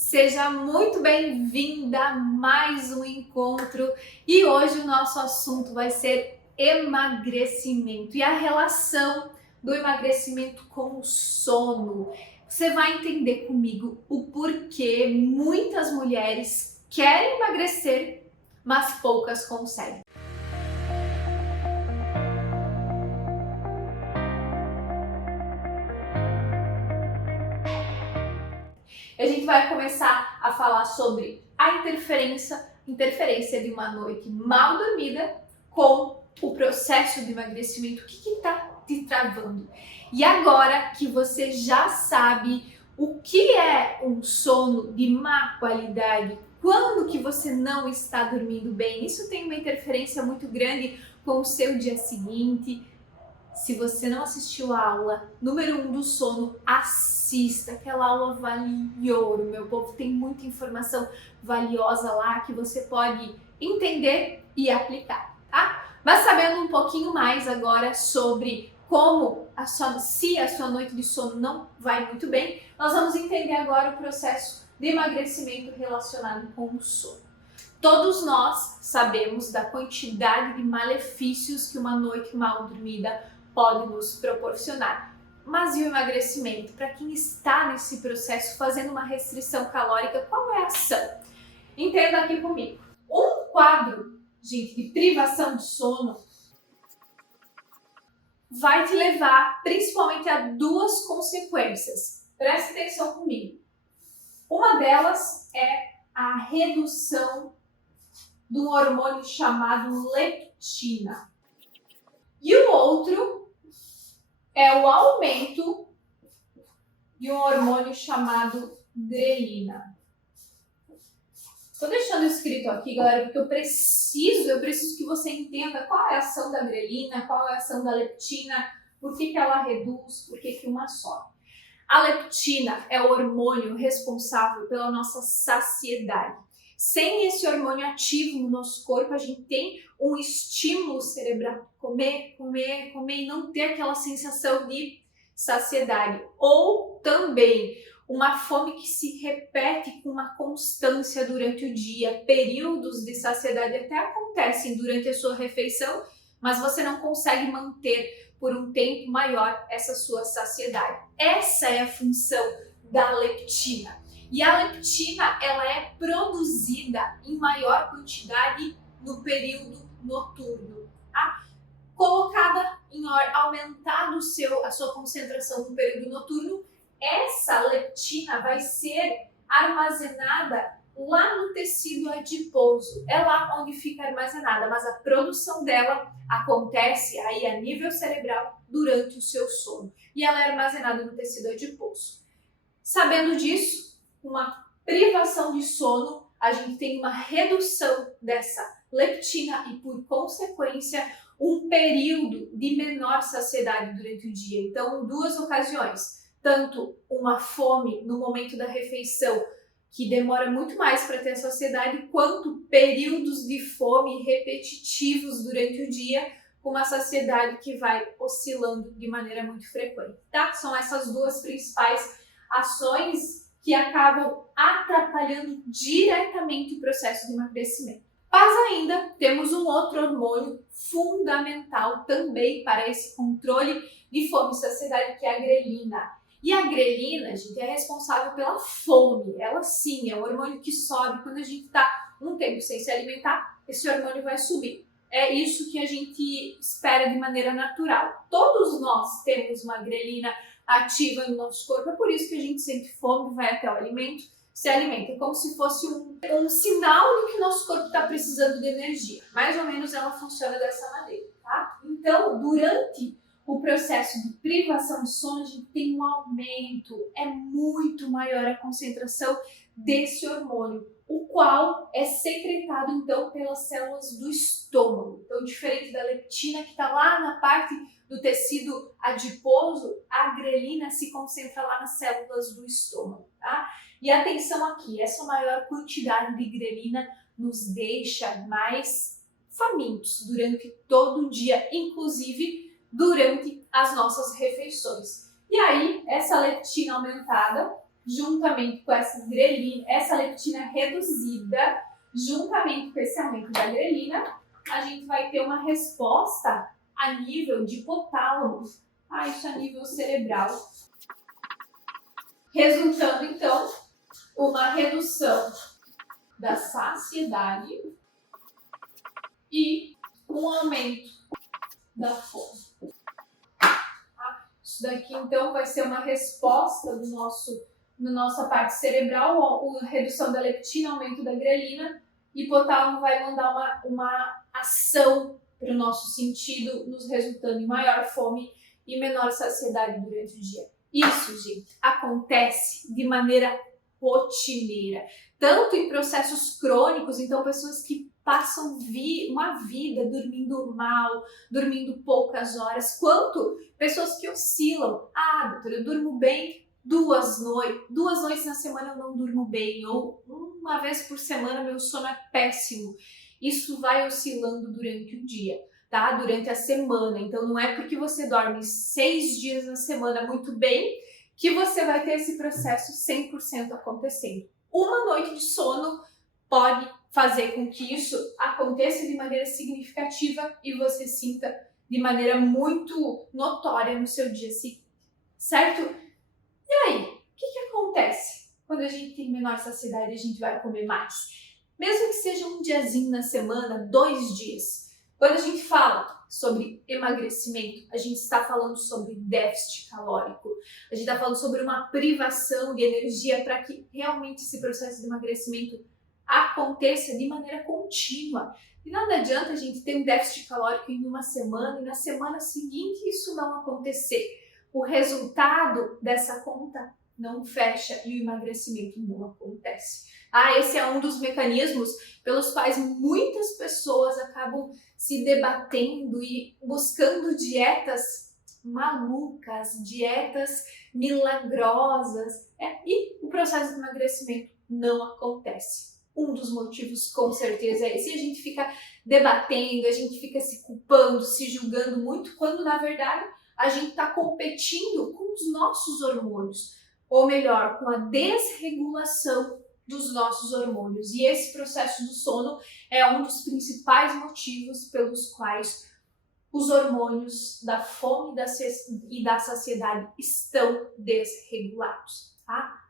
Seja muito bem-vinda a mais um encontro e hoje o nosso assunto vai ser emagrecimento e a relação do emagrecimento com o sono. Você vai entender comigo o porquê muitas mulheres querem emagrecer, mas poucas conseguem. A gente vai começar a falar sobre a interferência de uma noite mal dormida com o processo de emagrecimento. O que está te travando? E agora que você já sabe o que é um sono de má qualidade, quando que você não está dormindo bem, isso tem uma interferência muito grande com o seu dia seguinte. Se você não assistiu a aula número 1 do sono, assista, aquela aula vale ouro, meu povo, tem muita informação valiosa lá que você pode entender e aplicar, tá? Mas sabendo um pouquinho mais agora sobre se a sua noite de sono não vai muito bem, nós vamos entender agora o processo de emagrecimento relacionado com o sono. Todos nós sabemos da quantidade de malefícios que uma noite mal dormida pode nos proporcionar. Mas e o emagrecimento? Para quem está nesse processo fazendo uma restrição calórica, qual é a ação? Entenda aqui comigo. Um quadro, gente, de privação de sono vai te levar principalmente a duas consequências. Preste atenção comigo. Uma delas é a redução de um hormônio chamado leptina. E o outro é o aumento de um hormônio chamado grelina. Estou deixando escrito aqui, galera, porque eu preciso que você entenda qual é a ação da grelina, qual é a ação da leptina, por que ela reduz, por que uma sobe. A leptina é o hormônio responsável pela nossa saciedade. Sem esse hormônio ativo no nosso corpo, a gente tem um estímulo cerebral, comer e não ter aquela sensação de saciedade. Ou também uma fome que se repete com uma constância durante o dia. Períodos de saciedade até acontecem durante a sua refeição, mas você não consegue manter por um tempo maior essa sua saciedade. Essa é a função da leptina. E a leptina, ela é produzida em maior quantidade no período noturno, tá? Colocada aumentado a sua concentração no período noturno, essa leptina vai ser armazenada lá no tecido adiposo. É lá onde fica armazenada, mas a produção dela acontece aí a nível cerebral durante o seu sono. E ela é armazenada no tecido adiposo. Sabendo disso, uma privação de sono, a gente tem uma redução dessa leptina e, por consequência, um período de menor saciedade durante o dia. Então, duas ocasiões, tanto uma fome no momento da refeição, que demora muito mais para ter a saciedade, quanto períodos de fome repetitivos durante o dia, com uma saciedade que vai oscilando de maneira muito frequente, tá? São essas duas principais ações que acabam atrapalhando diretamente o processo de emagrecimento. Mas ainda temos um outro hormônio fundamental também para esse controle de fome e saciedade, que é a grelina. E a grelina, gente, é responsável pela fome. Ela sim é um hormônio que sobe quando a gente está um tempo sem se alimentar, esse hormônio vai subir. É isso que a gente espera de maneira natural. Todos nós temos uma grelina ativa no nosso corpo, é por isso que a gente sente fome, vai até o alimento, se alimenta. É como se fosse um sinal de que o nosso corpo está precisando de energia. Mais ou menos ela funciona dessa maneira, tá? Então, durante o processo de privação de sono, a gente tem um aumento, é muito maior a concentração desse hormônio, o qual é secretado então pelas células do estômago. Então, diferente da leptina que está lá na parte do tecido adiposo, a grelina se concentra lá nas células do estômago, tá? E atenção aqui, essa maior quantidade de grelina nos deixa mais famintos durante todo o dia, inclusive durante as nossas refeições. E aí, essa leptina aumentada juntamente com essa grelina, essa leptina reduzida, juntamente com esse aumento da grelina, a gente vai ter uma resposta a nível de hipotálamo, isso a nível cerebral, resultando então uma redução da saciedade e um aumento da fome. Isso daqui então vai ser uma resposta na nossa parte cerebral, a redução da leptina, aumento da grelina, e o hipotálamo vai mandar uma ação para o nosso sentido, nos resultando em maior fome e menor saciedade durante o dia. Isso, gente, acontece de maneira rotineira, tanto em processos crônicos, então pessoas que passam uma vida dormindo mal, dormindo poucas horas, quanto pessoas que oscilam. Doutora, eu durmo bem 2 noites na semana eu não durmo bem, ou uma vez por semana meu sono é péssimo. Isso vai oscilando durante o dia, tá? Durante a semana. Então não é porque você dorme 6 dias na semana muito bem que você vai ter esse processo 100% acontecendo. Uma noite de sono pode fazer com que isso aconteça de maneira significativa e você sinta de maneira muito notória no seu dia seguinte, certo? E aí, o que acontece quando a gente tem menor saciedade e a gente vai comer mais? Mesmo que seja um diazinho na semana, 2 dias. Quando a gente fala sobre emagrecimento, a gente está falando sobre déficit calórico. A gente está falando sobre uma privação de energia para que realmente esse processo de emagrecimento aconteça de maneira contínua. E nada adianta a gente ter um déficit calórico em uma semana e na semana seguinte isso não acontecer. O resultado dessa conta não fecha e o emagrecimento não acontece. Esse é um dos mecanismos pelos quais muitas pessoas acabam se debatendo e buscando dietas malucas, dietas milagrosas, e o processo de emagrecimento não acontece. Um dos motivos com certeza é esse. A gente fica debatendo, a gente fica se culpando, se julgando muito, quando na verdade a gente está competindo com os nossos hormônios, ou melhor, com a desregulação dos nossos hormônios. E esse processo do sono é um dos principais motivos pelos quais os hormônios da fome e da saciedade estão desregulados, tá?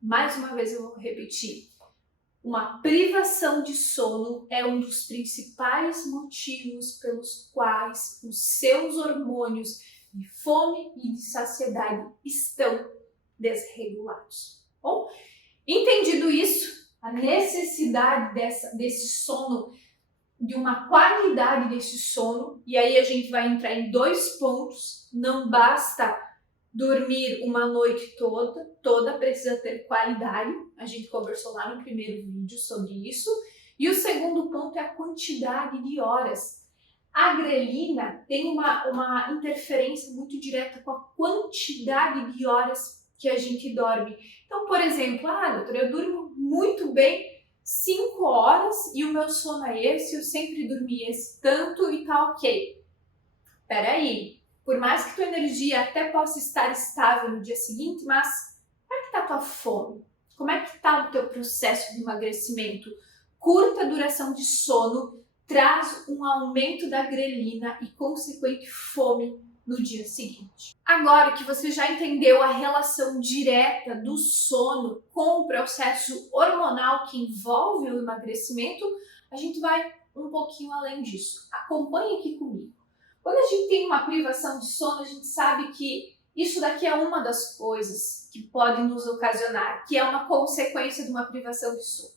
Mais uma vez eu vou repetir. Uma privação de sono é um dos principais motivos pelos quais os seus hormônios de fome e de saciedade estão desregulados. Bom, entendido isso, a necessidade desse sono, de uma qualidade desse sono, e aí a gente vai entrar em 2 pontos. Não basta dormir uma noite toda precisa ter qualidade. A gente conversou lá no primeiro vídeo sobre isso. E o segundo ponto é a quantidade de horas. A grelina tem uma interferência muito direta com a quantidade de horas que a gente dorme. Então, por exemplo, doutora, eu durmo muito bem 5 horas e o meu sono é esse, eu sempre dormi esse tanto e tá ok. Peraí, por mais que tua energia até possa estar estável no dia seguinte, mas como é que tá a tua fome? Como é que tá o teu processo de emagrecimento? Curta duração de sono traz um aumento da grelina e consequente fome no dia seguinte. Agora que você já entendeu a relação direta do sono com o processo hormonal que envolve o emagrecimento, a gente vai um pouquinho além disso. Acompanhe aqui comigo. Quando a gente tem uma privação de sono, a gente sabe que isso daqui é uma das coisas que pode nos ocasionar, que é uma consequência de uma privação de sono.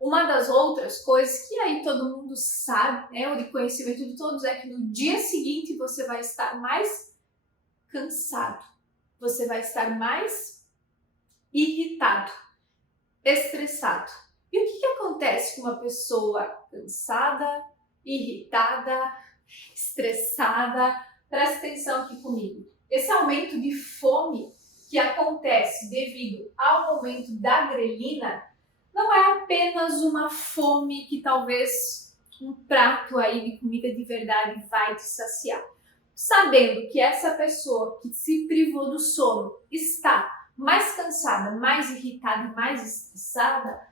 Uma das outras coisas que aí todo mundo sabe, o de conhecimento de todos, é que no dia seguinte você vai estar mais cansado, você vai estar mais irritado, estressado. E o que acontece com uma pessoa cansada, irritada, estressada? Presta atenção aqui comigo. Esse aumento de fome que acontece devido ao aumento da grelina não é apenas uma fome que talvez um prato aí de comida de verdade vai te saciar. Sabendo que essa pessoa que se privou do sono está mais cansada, mais irritada e mais estressada,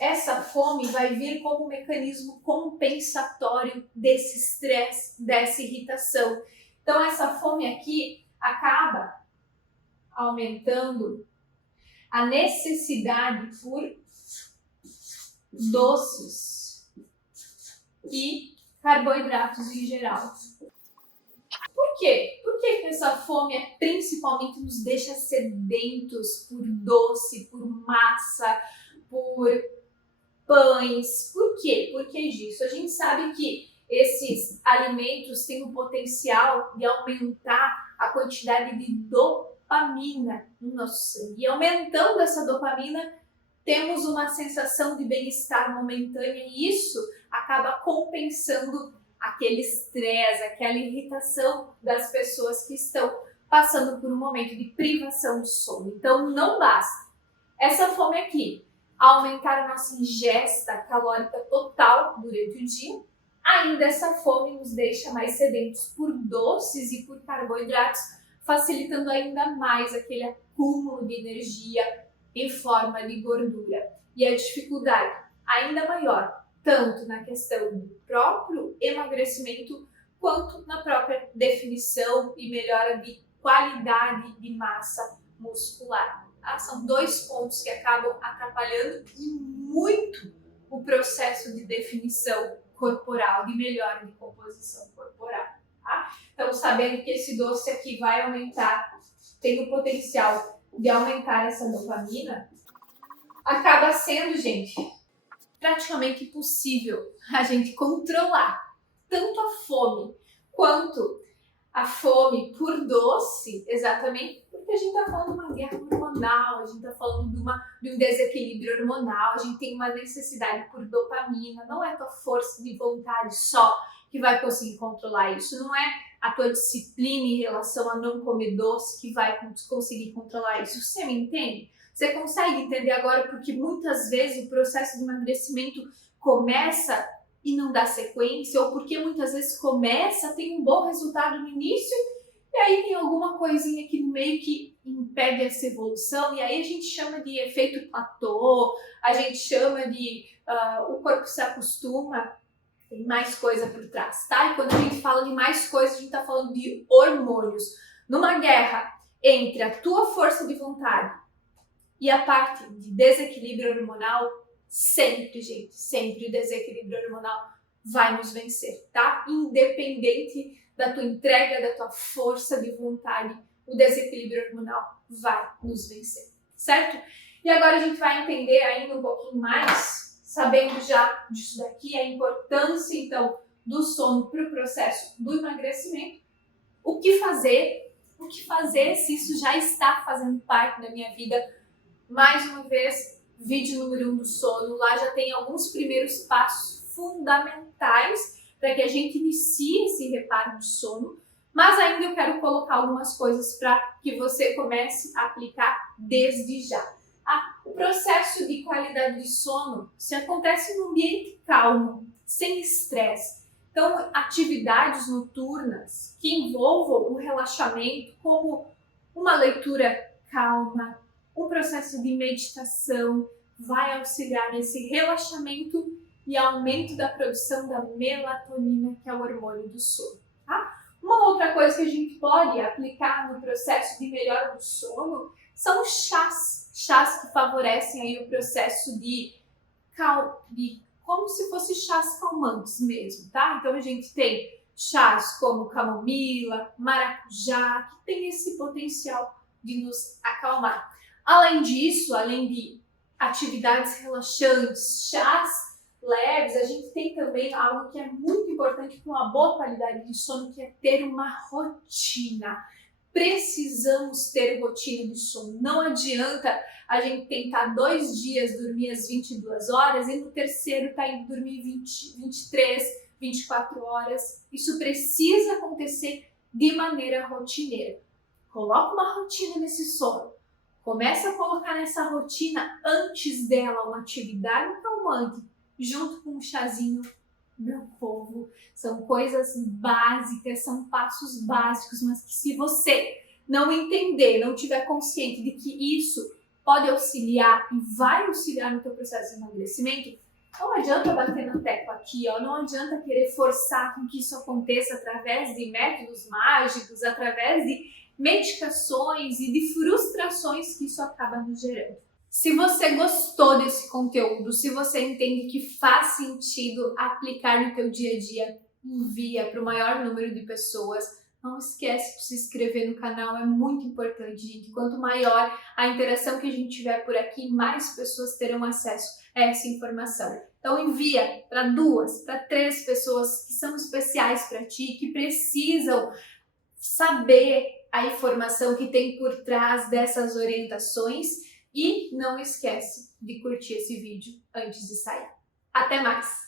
essa fome vai vir como um mecanismo compensatório desse estresse, dessa irritação. Então essa fome aqui acaba aumentando a necessidade por doces e carboidratos em geral. Por quê? Por que essa fome principalmente nos deixa sedentos por doce, por massa, por pães? Por quê? Por que disso? A gente sabe que esses alimentos têm o potencial de aumentar a quantidade de dopamina no nosso sangue. E aumentando essa dopamina, temos uma sensação de bem-estar momentânea e isso acaba compensando aquele estresse, aquela irritação das pessoas que estão passando por um momento de privação de sono. Então não basta essa fome aqui aumentar a nossa ingesta calórica total durante o dia, ainda essa fome nos deixa mais sedentos por doces e por carboidratos, facilitando ainda mais aquele acúmulo de energia em forma de gordura. E a dificuldade ainda maior, tanto na questão do próprio emagrecimento, quanto na própria definição e melhora de qualidade de massa muscular. São dois pontos que acabam atrapalhando muito o processo de definição corporal, de melhora de composição corporal. Tá? Então, sabendo que esse doce aqui vai aumentar, tem o potencial de aumentar essa dopamina, acaba sendo, gente, praticamente impossível a gente controlar tanto a fome quanto a fome por doce, exatamente porque a gente está falando de uma guerra hormonal, a gente está falando de um desequilíbrio hormonal, a gente tem uma necessidade por dopamina, não é a tua força de vontade só que vai conseguir controlar isso, não é a tua disciplina em relação a não comer doce que vai conseguir controlar isso. Você me entende? Você consegue entender agora porque muitas vezes o processo de emagrecimento começa e não dá sequência, ou porque muitas vezes começa, tem um bom resultado no início, e aí tem alguma coisinha aqui no meio que impede essa evolução, e aí a gente chama de efeito platô, a gente chama de o corpo se acostuma, tem mais coisa por trás, tá? E quando a gente fala de mais coisa, a gente tá falando de hormônios. Numa guerra entre a tua força de vontade e a parte de desequilíbrio hormonal, sempre, gente, sempre o desequilíbrio hormonal vai nos vencer, tá? Independente da tua entrega, da tua força de vontade, o desequilíbrio hormonal vai nos vencer, certo? E agora a gente vai entender ainda um pouquinho mais, sabendo já disso daqui, a importância, então, do sono para o processo do emagrecimento, o que fazer se isso já está fazendo parte da minha vida. Mais uma vez, vídeo número 1 do sono, lá já tem alguns primeiros passos fundamentais para que a gente inicie esse reparo de sono, mas ainda eu quero colocar algumas coisas para que você comece a aplicar desde já. O processo de qualidade de sono se acontece num ambiente calmo, sem estresse. Então, atividades noturnas que envolvam o relaxamento, como uma leitura calma, um processo de meditação, vai auxiliar nesse relaxamento e aumento da produção da melatonina, que é o hormônio do sono. Tá? Uma outra coisa que a gente pode aplicar no processo de melhora do sono são chás que favorecem aí o processo de como se fosse chás calmantes mesmo, tá? Então a gente tem chás como camomila, maracujá, que tem esse potencial de nos acalmar. Além disso, além de atividades relaxantes, chás leves, a gente tem também algo que é muito importante para uma boa qualidade de sono, que é ter uma rotina. Precisamos ter rotina de sono. Não adianta a gente tentar 2 dias dormir às 22 horas e no terceiro tá indo dormir 20, 23, 24 horas. Isso precisa acontecer de maneira rotineira. Coloca uma rotina nesse sono. Começa a colocar nessa rotina antes dela uma atividade calmante, junto com um chazinho, meu povo. São coisas básicas, são passos básicos, mas que se você não entender, não tiver consciente de que isso pode auxiliar e vai auxiliar no teu processo de emagrecimento, não adianta bater na tecla aqui, ó, não adianta querer forçar com que isso aconteça através de métodos mágicos, através de medicações e de frustrações que isso acaba nos gerando. Se você gostou desse conteúdo, se você entende que faz sentido aplicar no teu dia a dia, envia para o maior número de pessoas. Não esquece de se inscrever no canal, é muito importante, gente. Quanto maior a interação que a gente tiver por aqui, mais pessoas terão acesso a essa informação. Então envia para 2, para 3 pessoas que são especiais para ti, que precisam saber a informação que tem por trás dessas orientações. E não esquece de curtir esse vídeo antes de sair. Até mais!